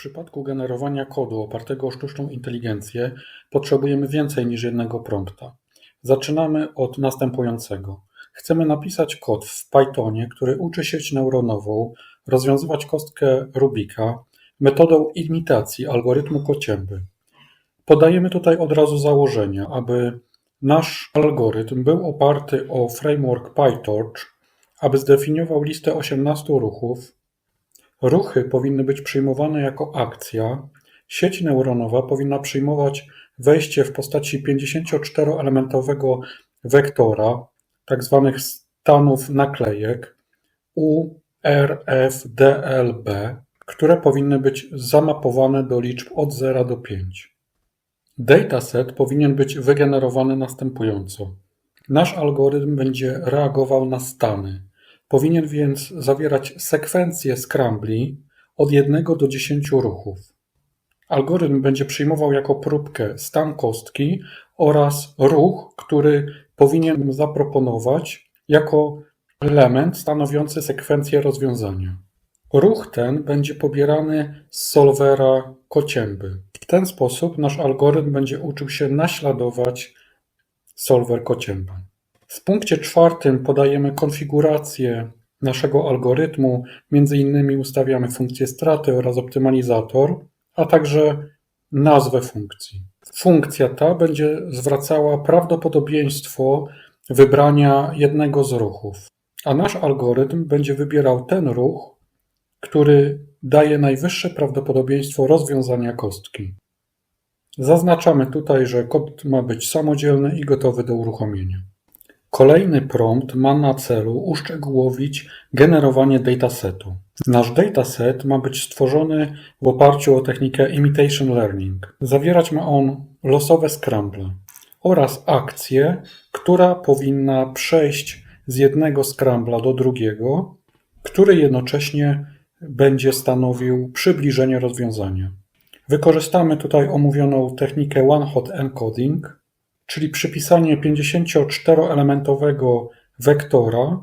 przypadku generowania kodu opartego o sztuczną inteligencję potrzebujemy więcej niż jednego prompta. Zaczynamy od następującego. Chcemy napisać kod w Pythonie, który uczy sieć neuronową rozwiązywać kostkę Rubika metodą imitacji algorytmu kocięby. Podajemy tutaj od razu założenia, aby nasz algorytm był oparty o framework PyTorch, aby zdefiniował listę 18 ruchów. Ruchy powinny być przyjmowane jako akcja. Sieć neuronowa powinna przyjmować wejście w postaci 54-elementowego wektora, tzw. stanów naklejek U, R, F, D, L, B, które powinny być zamapowane do liczb od 0 do 5. Dataset powinien być wygenerowany następująco. Nasz algorytm będzie reagował na stany. Powinien więc zawierać sekwencję scrambli od 1 do 10 ruchów. Algorytm będzie przyjmował jako próbkę stan kostki oraz ruch, który powinien zaproponować jako element stanowiący sekwencję rozwiązania. Ruch ten będzie pobierany z solwera kocięby. W ten sposób nasz algorytm będzie uczył się naśladować solwer kocięby. W punkcie 4 podajemy konfigurację naszego algorytmu, między innymi ustawiamy funkcję straty oraz optymalizator, a także nazwę funkcji. Funkcja ta będzie zwracała prawdopodobieństwo wybrania jednego z ruchów, a nasz algorytm będzie wybierał ten ruch, który daje najwyższe prawdopodobieństwo rozwiązania kostki. Zaznaczamy tutaj, że kod ma być samodzielny i gotowy do uruchomienia. Kolejny prompt ma na celu uszczegółowić generowanie datasetu. Nasz dataset ma być stworzony w oparciu o technikę imitation learning. Zawierać ma on losowe scramble oraz akcję, która powinna przejść z jednego scrambla do drugiego, który jednocześnie będzie stanowił przybliżenie rozwiązania. Wykorzystamy tutaj omówioną technikę one-hot encoding, czyli przypisanie 54-elementowego wektora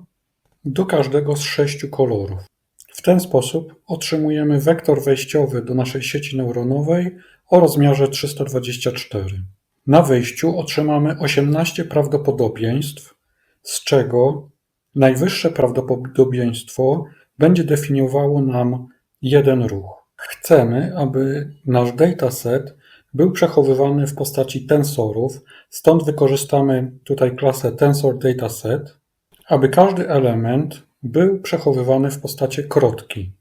do każdego z 6 kolorów. W ten sposób otrzymujemy wektor wejściowy do naszej sieci neuronowej o rozmiarze 324. Na wyjściu otrzymamy 18 prawdopodobieństw, z czego najwyższe prawdopodobieństwo będzie definiowało nam jeden ruch. Chcemy, aby nasz dataset był przechowywany w postaci tensorów, stąd wykorzystamy tutaj klasę TensorDataset, aby każdy element był przechowywany w postaci krotki.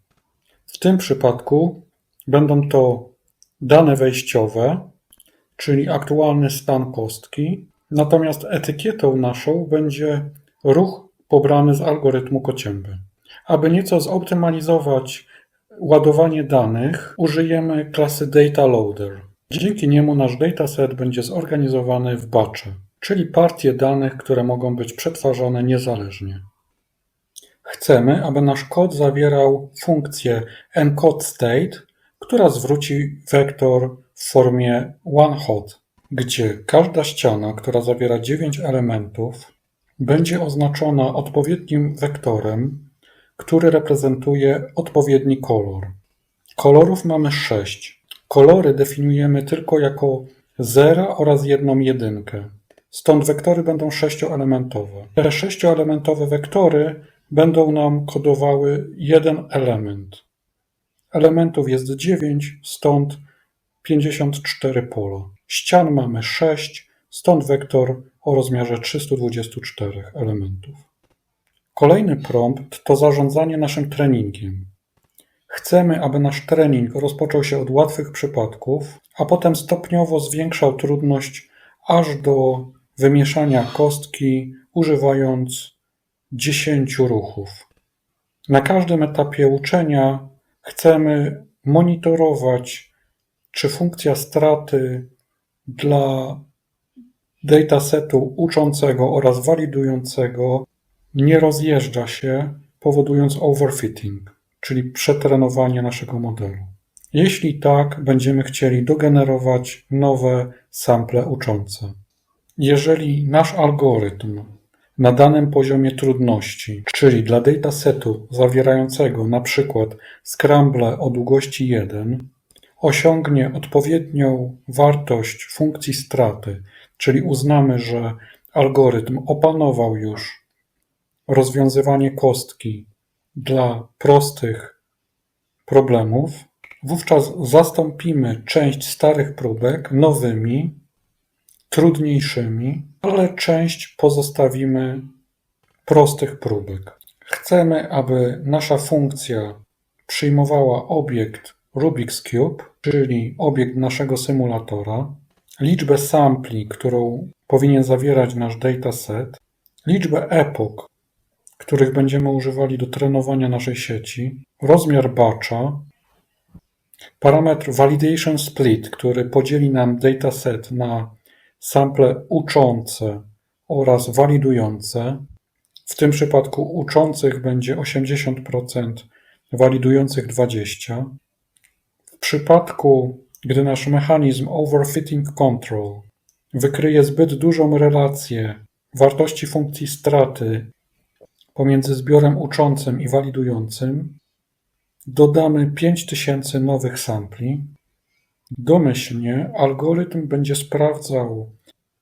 W tym przypadku będą to dane wejściowe, czyli aktualny stan kostki, natomiast etykietą naszą będzie ruch pobrany z algorytmu kocięby. Aby nieco zoptymalizować ładowanie danych, użyjemy klasy DataLoader. Dzięki niemu nasz dataset będzie zorganizowany w batche, czyli partie danych, które mogą być przetwarzane niezależnie. Chcemy, aby nasz kod zawierał funkcję encodeState, która zwróci wektor w formie onehot, gdzie każda ściana, która zawiera 9 elementów, będzie oznaczona odpowiednim wektorem, który reprezentuje odpowiedni kolor. Kolorów mamy 6. Kolory definiujemy tylko jako zera oraz jedną jedynkę. Stąd wektory będą 6-elementowe. Te 6-elementowe wektory będą nam kodowały jeden element. Elementów jest 9, stąd 54 pola. Ścian mamy 6, stąd wektor o rozmiarze 324 elementów. Kolejny prompt to zarządzanie naszym treningiem. Chcemy, aby nasz trening rozpoczął się od łatwych przypadków, a potem stopniowo zwiększał trudność aż do wymieszania kostki, używając 10 ruchów. Na każdym etapie uczenia chcemy monitorować, czy funkcja straty dla datasetu uczącego oraz walidującego nie rozjeżdża się, powodując overfitting, czyli przetrenowanie naszego modelu. Jeśli tak, będziemy chcieli dogenerować nowe sample uczące. Jeżeli nasz algorytm na danym poziomie trudności, czyli dla datasetu zawierającego na przykład scramble o długości 1, osiągnie odpowiednią wartość funkcji straty, czyli uznamy, że algorytm opanował już rozwiązywanie kostki dla prostych problemów, wówczas zastąpimy część starych próbek nowymi, trudniejszymi, ale część pozostawimy prostych próbek. Chcemy, aby nasza funkcja przyjmowała obiekt Rubik's Cube, czyli obiekt naszego symulatora, liczbę sampli, którą powinien zawierać nasz dataset, liczbę epok, których będziemy używali do trenowania naszej sieci, rozmiar batcha, parametr validation split, który podzieli nam dataset na sample uczące oraz walidujące. W tym przypadku uczących będzie 80%, walidujących 20%. W przypadku, gdy nasz mechanizm overfitting control wykryje zbyt dużą relację wartości funkcji straty pomiędzy zbiorem uczącym i walidującym, dodamy 5000 nowych sampli. Domyślnie algorytm będzie sprawdzał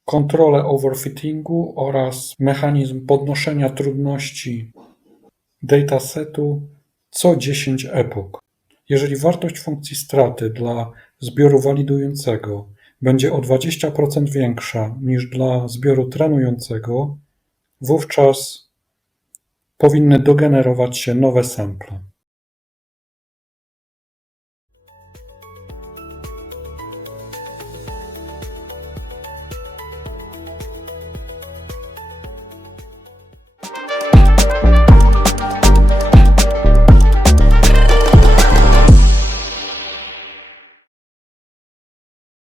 kontrolę overfittingu oraz mechanizm podnoszenia trudności datasetu co 10 epok. Jeżeli wartość funkcji straty dla zbioru walidującego będzie o 20% większa niż dla zbioru trenującego, wówczas powinny dogenerować się nowe sample.